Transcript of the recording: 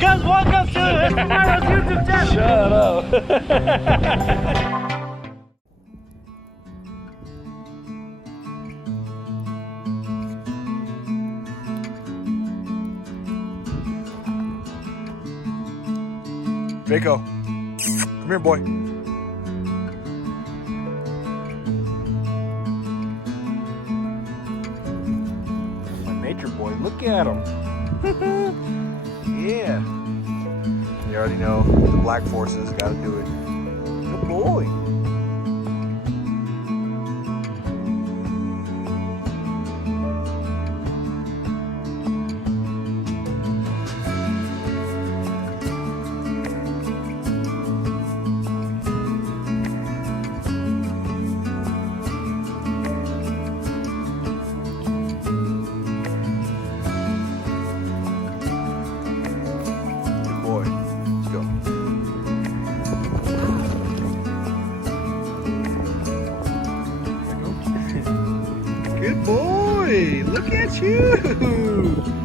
Guys, welcome to Escobaro's YouTube channel. Shut up. Draco, come here, boy. My nature boy, look at him. Yeah. You already know the black forces got to do it. Good boy. Good boy. Let's go. Good boy. Look at you.